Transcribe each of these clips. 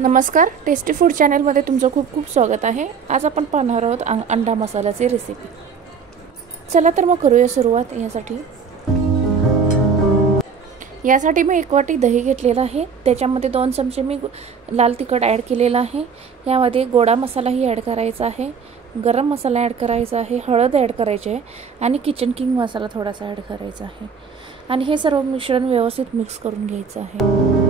नमस्कार, tasty food चॅनलमध्ये तुमचं खूप खूप स्वागत आहे। आज आपण पाहणार आहोत अंडा मसाल्याची रेसिपी। चला तर मग करूया सुरुवात। यासाठी मी 1 वाटी दही घेतलेला आहे। त्याच्यामध्ये 2 चमचे मी लाल तिखट ॲड केलेला आहे। यामध्ये गोडा मसालाही ॲड करायचा आहे, गरम मसाला ॲड करायचा आहे, हळद ॲड करायची आहे आणि किचन किंग मसाला थोडासा ॲड करायचा आहे आणि हे सर्व मिश्रण व्यवस्थित मिक्स करून घ्यायचं आहे।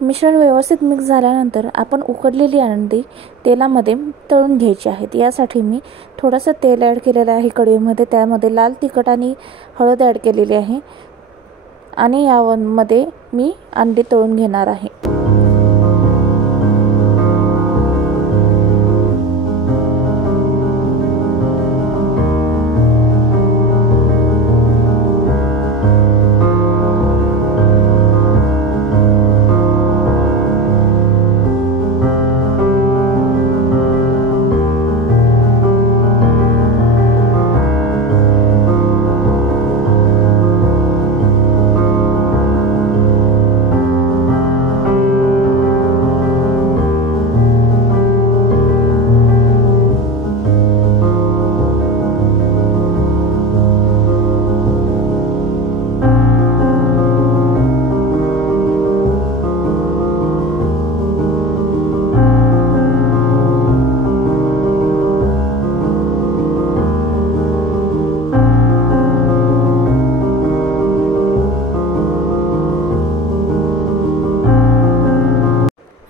मिश्रण व्यवस्थित मिक्स झाल्यानंतर आपण उकडलेली अंडी तेलामध्ये तळून घ्यायची आहेत। यासाठी मी थोडंसं तेल ॲड केलेलं आहे कढईमध्ये। त्यामध्ये लाल तिखट आणि हळद ॲड केलेली आहे आणि यामध्ये मी अंडी तळून घेणार आहे।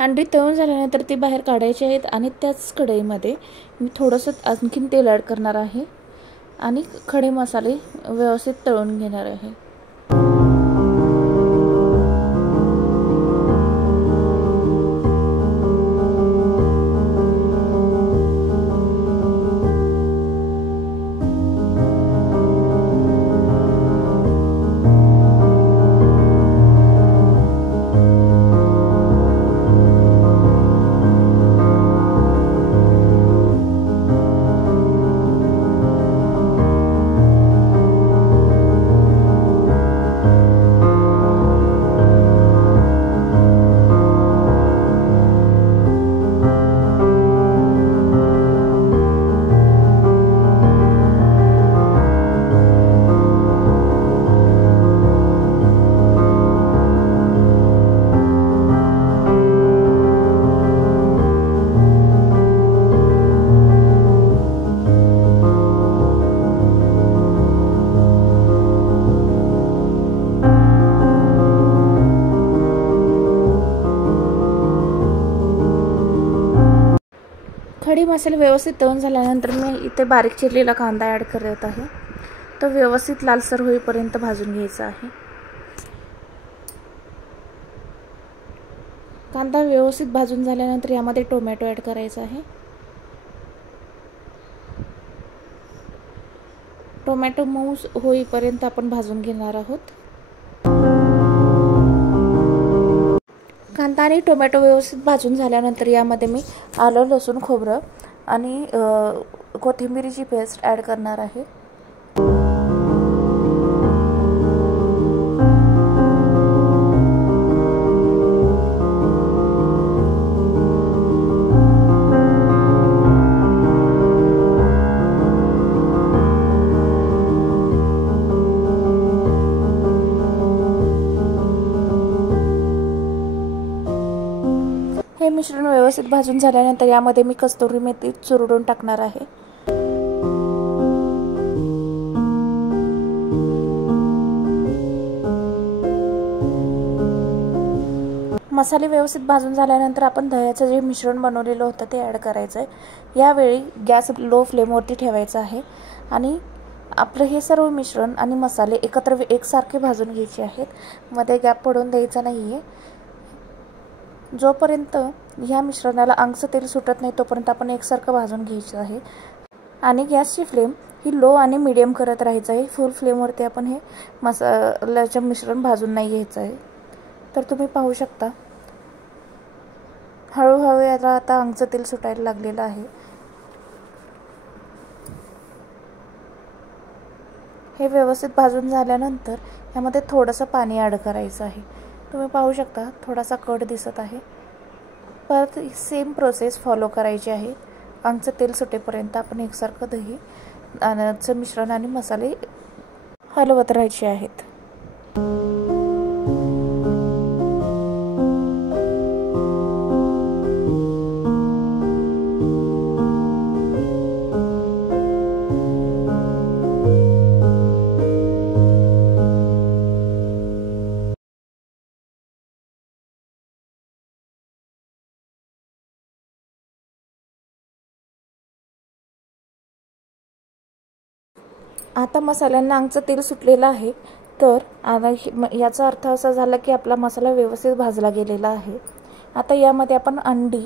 अंडी तळून झाल्यानंतर ती बाहेर काढायची आहेत आणि त्याच कढईमध्ये मी थोडंसं आणखीन तेल ॲड करणार आहे आणि खडे मसाले व्यवस्थित तळून घेणार आहे। खडे मसाले व्यवस्थित तळून झाल्यानंतर मी इथे बारीक चिरलेला कांदा ॲड करत आहे। तो व्यवस्थित लालसर होईपर्यंत भाजून घ्यायचा आहे। कांदा व्यवस्थित भाजून झाल्यानंतर यामध्ये टोमॅटो ॲड करायचा आहे। टोमॅटो मऊ होईपर्यंत आपण भाजून घेणार आहोत। कांदा आणि टोमॅटो व्यवस्थित भाजून झाल्यानंतर यामध्ये मी आलं, लसूण, खोबरं आणि कोथिंबीरीची पेस्ट ॲड करणार आहे। हे मिश्रण व्यवस्थित भाजून झाल्यानंतर यामध्ये मी कस्तुरी मेथी चुरडून टाकणार आहे। मसाले व्यवस्थित भाजून झाल्यानंतर आपण दह्याचं जे मिश्रण बनवलेलं होतं ते ॲड करायचं आहे। यावेळी गॅस लो फ्लेमवरती ठेवायचा आहे आणि आपलं हे सर्व मिश्रण आणि मसाले एकत्र एकसारखे भाजून घ्यायचे आहेत। मध्ये गॅप पडून द्यायचा नाही आहे। जोपर्यंत ह्या मिश्रणाला अंगचं तेल सुटत नाही तोपर्यंत आपण एकसारखं भाजून घ्यायचं आहे आणि गॅसची फ्लेम ही लो आणि मीडियम करत राहायचं आहे। फुल फ्लेमवरती आपण हे मसाल्याचं मिश्रण भाजून नाही घ्यायचं आहे। तर तुम्ही पाहू शकता हळूहळू याला आता अंगचं तेल सुटायला लागलेलं आहे। हे व्यवस्थित भाजून झाल्यानंतर यामध्ये थोडंसं पाणी ॲड करायचं आहे। तुम्ही पाहू शकता थोडासा कट दिसत आहे। परत सेम प्रोसेस फॉलो करायची आहे। अंगचं तेल सुटेपर्यंत आपण एकसारखं दही आणि मिश्रण आणि मसाले हलवत राहायचे आहेत। आता मसाल्यांना अंगचं तेल सुटलेलं आहे, तर आता याचा अर्थ असा झाला की आपला मसाला व्यवस्थित भाजला गेलेला आहे। आता यामध्ये आपण अंडी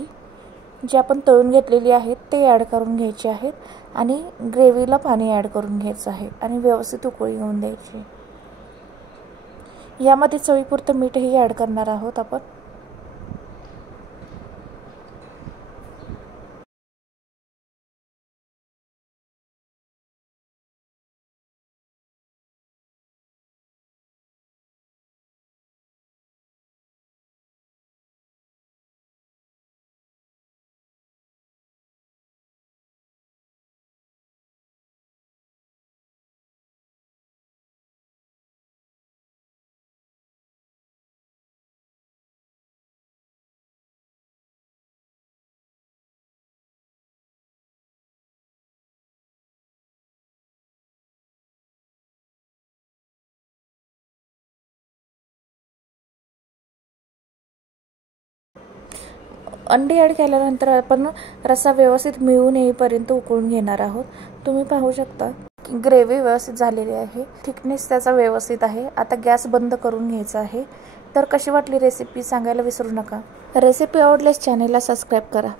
जी आपण तळून घेतलेली आहेत ते ॲड करून घ्यायचे आहेत आणि ग्रेव्हीला पाणी ॲड करून घ्यायचं आहे आणि व्यवस्थित उकळी येऊन द्यायची। यामध्ये चवीपुरतं मीठही ॲड करणार आहोत आपण। अंडी ॲड केल्यानंतर आपण रस्सा व्यवस्थित मिळून येईपर्यंत उकळून घेणार आहोत। तुम्ही पाहू शकता ग्रेव्ही व्यवस्थित झालेली आहे, थिकनेस त्याचा व्यवस्थित आहे। आता गॅस बंद करून घ्यायचा आहे। तर कशी वाटली रेसिपी सांगायला विसरू नका। रेसिपी आवडल्यास चॅनेलला सबस्क्राईब करा।